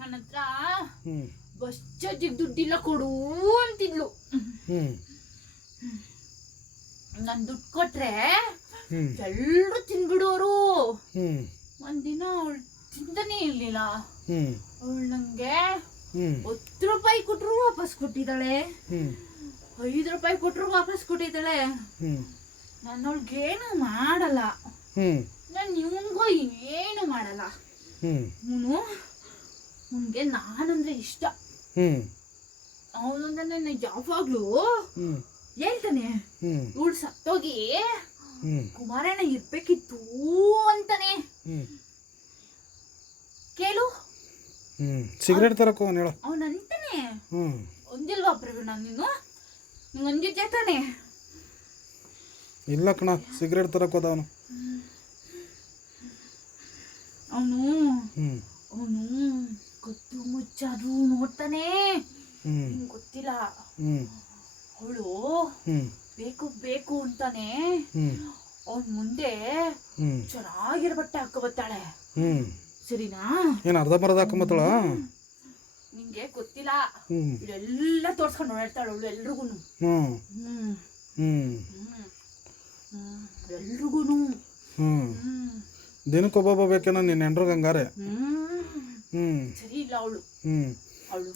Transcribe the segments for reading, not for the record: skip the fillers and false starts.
ನನ್ನ ಹತ್ರ ಬಸ್ ಚಾರ್ಜಿಗೆ ದುಡ್ಡಿಲ್ಲ ಕೊಡು ಅಂತಿದ್ಲು. ನಾನು ದುಡ್ಡು ಕೊಟ್ರೆ ಎಲ್ರು ತಿನ್ಬಿಡೋರು. ಒಂದಿನ ಅವಳು ತಿಂತಾನೆ ಇರ್ಲಿಲ್ಲ. ಅವಳು ನಂಗೆ 10 ರೂಪಾಯಿ ಕೊಟ್ರು ವಾಪಸ್ ಕೊಟ್ಟಿದ್ದಾಳೆ, 5 ರೂಪಾಯಿ ಕೊಟ್ರು ವಾಪಸ್ ಕೊಟ್ಟಿದ್ದಾಳೆ. ನಾನು ಅವಳಿಗೇನು ಮಾಡಲ್ಲ, ನಾನು ಇವನ್ಗೂ ಏನು ಮಾಡಲ್ಲ. ಅವನಿಗೆ ನಾನಂದ್ರೆ ಇಷ್ಟ. ಅವನು ನನ್ನ ಯಾವಾಗ್ಲೂ ಹೇಳ್ತಾನೆ, ಇವಳು ಸತ್ತೋಗಿ ಕುಮಾರಣ್ಣ ಇರ್ಬೇಕಿತ್ತು ಅಂತಾನೆ. ಕೇಳು, ಸಿಗರೇಟ್ ತರಕೋ ಅವನಂತಾನೆ. ಒಂದಿಲ್ವಾ ಪ್ರವೀಣ, ನೀನು ಒಂದಿದ್ದೆ ತಾನೆ? ಇಲ್ಲ ಕಣ, ಸಿಗರೇಟ್ ತರಕೋದ ಅವನು. ಅವನು ಗೊತ್ತು ಮುಚ್ಚಾದ್ರು ನೋಡ್ತಾನೆ. ಗೊತ್ತಿಲ್ಲ, ಅವಳು ಬೇಕು ಬೇಕು ಅಂತಾನೆ ಅವನ್ ಮುಂದೆ ಚೆನ್ನಾಗಿರೋ ಬಟ್ಟೆ ಹಾಕೋಬತ್ತಾಳೆ. ಸರಿನಾ? ಏನ್ ಅರ್ಧಂಬರ್ಧ ಹಾಕೊಂಬತ್ತಾಳ? ನಿಂಗೆ ಗೊತ್ತಿಲ್ಲ, ಇವೆಲ್ಲ ತೋರ್ಸ್ಕೊಂಡು ಓಡಾಡ್ತಾಳ ಅವಳು ಎಲ್ರಿಗೂನು. ಎಲ್ರಿಗೂನು ದಿನಕ್ಕೊಬ್ಬ ಬೇಕೇನೋ ನಿನ್ನ ಹೆಂಡ್ರಿಗೆ ಹಂಗಾರೆ. ಸರಿ ಇಲ್ಲ ಅವಳು.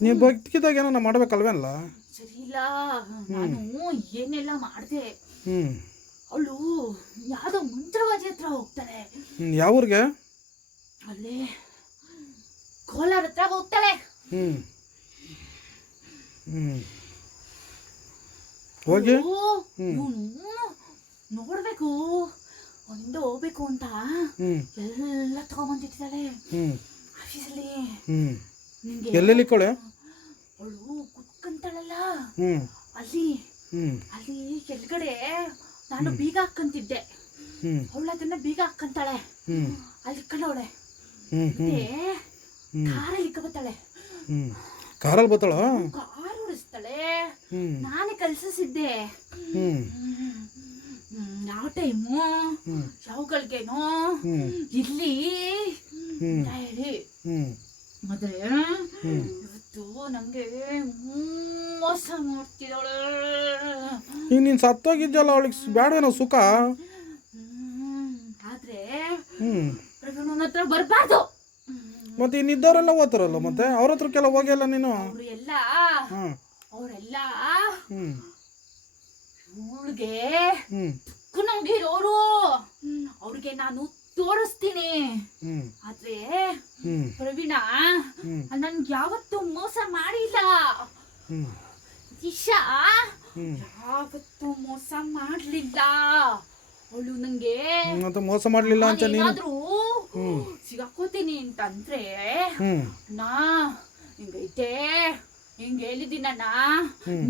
ನೀವು ಬದುಕಿದಾಗ ಏನೋ ಮಾಡ್ಬೇಕಲ್ವೇನಲ್ಲ? ಸರಿ ಇಲ್ಲ, ನಾನು ಏನೆಲ್ಲ ಮಾಡ್ದೆ. ಅವಳು ಯಾವ್ದೋ ಮಂತ್ರವಾದಿ ಹತ್ರ ಹೋಗ್ತಾಳೆ. ಯಾವ ಊರಿಗೆ? ಅಲ್ಲೇ ಕೋಲಾರ ಹತ್ರ ಹೋಗ್ತಾಳೆ. ಹೋಗಿ ನೋಡ್ಬೇಕು, ಅವನಿಂದ ಹೋಗ್ಬೇಕು ಅಂತ ಎಲ್ಲ ತಗೊಂಡ್ಬಂದಿಟ್ಟಿದ್ದಾಳೆ ಆಫೀಸಲ್ಲಿ. ಎಲ್ಲೆಲ್ಲಿ ಕೊಳೆ? ಅವಳು ಕುತ್ಕಂತಾಳಲ್ಲ ಅಲ್ಲಿ ಅಲ್ಲಿ ಕೆಳಗಡೆ ನಾನು ಬೀಗ ಹಾಕಂತಿದ್ದೆ. ಅವಳು ಅದನ್ನ ಬೀಗ ಹಾಕಂತಾಳೆ, ಅಲ್ಲಿ ಇಕ್ಕಳವಳೆ. ಕಾರಲ್ಲಿ ಇಕ್ಕಬತ್ತಾಳೆ. ಕಾರಲ್ಲಿ ಬತ್ತಾಳ? ಕಾರ್ ಓಡಿಸ್ತಾಳೆ. ನಾನೇ ಕಲ್ಸಿದ್ದೆ. ಯಾವ ಟೈಮು ಯಾವಗಳಿಗೇನೋ ಇಲ್ಲಿ ಹೇಳಿ. ಆದ್ರೆ ಇವತ್ತು ನಂಗೆ ಮೋಸ ಮಾಡ್ತಿದ್ದಾಳೆ. ಈಗ ನೀನ್ ಸತ್ತೋಗಿದ್ದಲ್ಲ, ಅವಳಿಗೆ ಬೇಡವೇನೋ ಸುಖ? ಆದ್ರೆ ನನ್ನ ಹತ್ರ ಬರ್ಬಾರ್ದು. ಮತ್ತೆ ಇನ್ನಿದ್ದವರೆಲ್ಲ ಓದ್ತಾರಲ್ಲ, ಮತ್ತೆ ಅವ್ರ ಹತ್ರಕ್ಕೆಲ್ಲ ಹೋಗಿಲ್ಲ ನೀನು? ಅವರೆಲ್ಲ ಇವಳಿಗೆ ನಮ್ಗಿರೋರು, ಅವ್ರಿಗೆ ನಾನು ತೋರಿಸ್ತೀನಿ. ಆದ್ರೆ ಪ್ರವೀಣ ನನ್ಗೆ ಯಾವತ್ತೂ ಮೋಸ ಮಾಡಿಲ್ಲ. ದಿಶಾ ಯಾವತ್ತೂ ಮೋಸ ಮಾಡ್ಲಿಲ್ಲ. ಅವಳು ನಂಗೆ ಮೋಸ ಮಾಡ್ಲಿಲ್ಲ ಅಂತ ಏನಾದ್ರೂ ಸಿಗಾಕೋತೀನಿ ಅಂತಂದ್ರೆ ನಾ ಹಿಂಗೈತೆ ಹಿಂಗ್ ಹೇಳಿದ್ದೀನಣ್ಣ,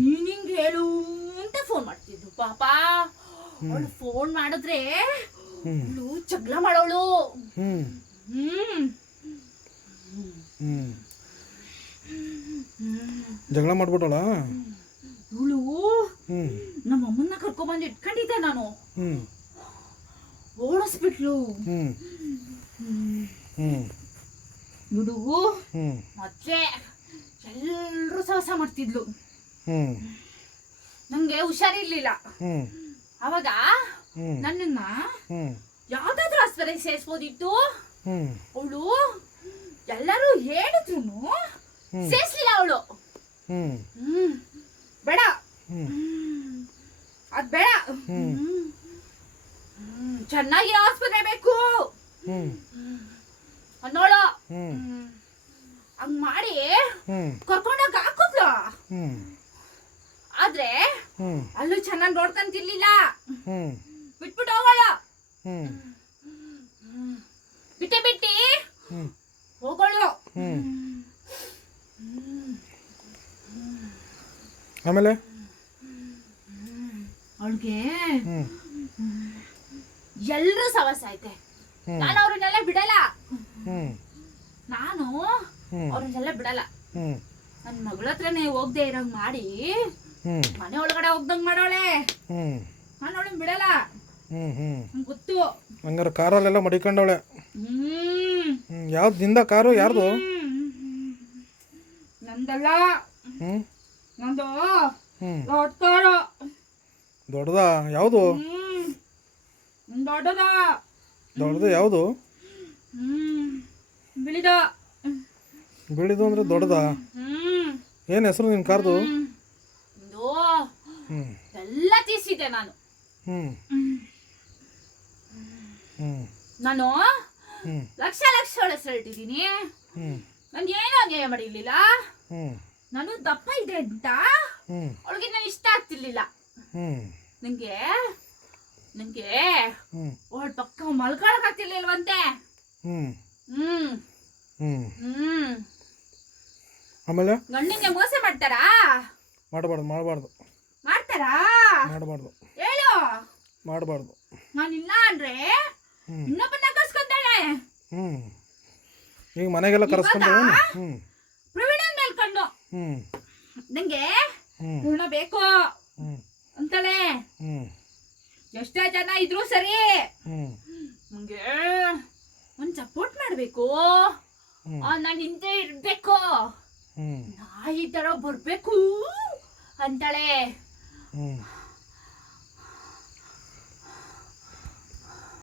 ನೀನ್ ಹಿಂಗ್ ಹೇಳು ಅಂತ ಫೋನ್ ಮಾಡ್ತಿದ್ದು. ಪಾಪ ಅವಳು ಫೋನ್ ಮಾಡಿದ್ರೆ ಅವಳು ಜಗಳ ಮಾಡೋಳು. ಜಗಳ ಮಾಡ್ಬಿಟ್ಟಳ ಇವಳು. ನಮ್ಮ ಅಮ್ಮನ್ನ ಕರ್ಕೊಂಡ್ಬಂದು ಇಟ್ಕೊಂಡಿದ್ದೆ ನಾನು, ಓಡಿಸ್ಬಿಟ್ಲು. ಇವಳು ಮತ್ತೆ ಎಲ್ರು ಸಾಹಸ ಮಾಡ್ತಿದ್ಲು. ನಂಗೆ ಹುಷಾರಿರ್ಲಿಲ್ಲ ಅವಾಗ. ನನ್ನನ್ನ ಯಾವ್ದಾದ್ರು ಆಸ್ಪತ್ರೆಗೆ ಸೇರಿಸ್ಬೋದಿತ್ತು. ಅವಳು ಎಲ್ಲರೂ ಹೇಳಿದ್ರು ಸೇರಿಸ್ಲಿಲ್ಲ. ಅವಳು ಬೇಡ, ಅದ್ ಬೇಡ, ಚೆನ್ನಾಗಿ ಆಸ್ಪತ್ರೆ ಬೇಕು ಅನ್ನೋಳು. ಹಂಗ್ ಮಾಡಿ ಕರ್ಕೊಂಡೋಗ ಹಾಕಿದ್ಲು. ಆದ್ರೆ ಅಲ್ಲೂ ಚೆನ್ನಾಗಿ ನೋಡ್ಕಂತಿರ್ಲಿಲ್ಲ. ಬಿಟ್ಬಿಟ್ಟು ಹೋಗೋಳ. ಬಿಟ್ಟಿ ಹೋಗೋಳು. ಆಮೇಲೆ ಅವಳಿಗೆ ಎಲ್ರೂ ಸವಸ ಐತೆ. ನಾನು ಅವ್ರನ್ನೆಲ್ಲ ಬಿಡಲ್ಲ. ನಾನು ಅವ್ರನ್ನೆಲ್ಲ ಬಿಡಲ್ಲ. ನನ್ನ ಮಗಳ ಹತ್ರನೇ ಹೋಗ್ದೆ ಇರಂಗ್ ಮಾಡಿ ಮನೆ ಒಳಗಡೆ ಹೋಗ್ದಂಗ್ ಮಾಡೋಳೆ. ನಾನು ಅವಳನ್ನ ಬಿಡಲ್ಲ, ಗೊತ್ತು. ಹಂಗಾರೆ ಕಾರಲ್ಲೆಲ್ಲ ಮಡಿಕೊಂಡವಳೆ. ಯಾವ್ದು ನಿಂದ ಕಾರು? ಯಾರ್ದು? ನಂದಲ್ಲ, ಹ್ಞೂ ನಂದು ಹ್ಞೂ ದೊಡ್ಡ ಕಾರು. ದೊಡ್ಡದಾ? ಯಾವುದು ದೊಡ್ಡದ. ದೊಡ್ಡದು ಯಾವುದು? ಬಿಳಿದ. ಬಿಳಿದು ಅಂದರೆ ದೊಡ್ಡದಾ? ಏನು ಹೆಸರು ನಿನ್ನ ಕಾರ್ದು? ಇದು ಹ್ಞೂ ಎಲ್ಲ ತೀಸಿದೆ ನಾನು. ಹ್ಞೂ ಹ್ಞೂ ನಾನು ಹ್ಞೂ ಲಕ್ಷ ಹೆಸರು ಇಟ್ಟಿದ್ದೀನಿ. ಹ್ಞೂ ನಾನು ಏನೂ ಅನ್ಯಾಯ ಮಾಡಿರ್ಲಿಲ್ಲ. ಹ್ಞೂ ನಾನು ದಪ್ಪ ಇದೆ ಅಂತ ಹ್ಞೂ ಅವಳಿಗೆ ನಾನು ಇಷ್ಟ ಆಗ್ತಿರ್ಲಿಲ್ಲ. ಹ್ಞೂ ನಂಗೆ ನಂಗೆ ಹ್ಞೂ ಅವಳ ಪಕ್ಕ ಮಲ್ಕೊಳಕ್ ಆಗ್ತಿರ್ಲಿಲ್ವಂತೆ. ಹ್ಞೂ ಹ್ಮ್ ಹ್ಞೂ ಹ್ಮ್ ಆಮೇಲೆ ಗಂಡಿಗೆ ಮೋಸ ಮಾಡ್ತಾರಾ? ಮಾಡಬಾರ್ದು ಮಾಡ್ತಾರಾ? ಹೇಳು. ಮಾಡಬಾರ್ದು. ನಾನಿಲ್ಲ ಅಂದ್ರೆ ಹ್ಞೂ ಇನ್ನೊಬ್ಬನ ಕರ್ಸ್ಕೊಂತಾಳೆ. ಹ್ಞೂ ಈಗ ಮನೆಗೆಲ್ಲ ಕರೆಸ್ಕೊಂಡು ಹ್ಞೂ ಪ್ರವೀಣನ್ ಮೇಲ್ಕೊಂಡು ಹ್ಞೂ ನಂಗೆ ಹ್ಞೂ ಪೂರ್ಣ ಬೇಕು ಹ್ಞೂ ಅಂತಾಳೆ. ಹ್ಞೂ ಎಷ್ಟೇ ಜನ ಇದ್ರು ಸರಿ, ಹ್ಞೂ ನಂಗೆ ಒಂದ್ ಸಪೋರ್ಟ್ ಮಾಡ್ಬೇಕು. ಹ್ಞೂ ನಾನು ಹಿಂದೆ ಇರ್ಬೇಕು, ಹ್ಞೂ ನಾಯಿ ತರ ಬರ್ಬೇಕು ಅಂತಾಳೆ. ಹ್ಞೂ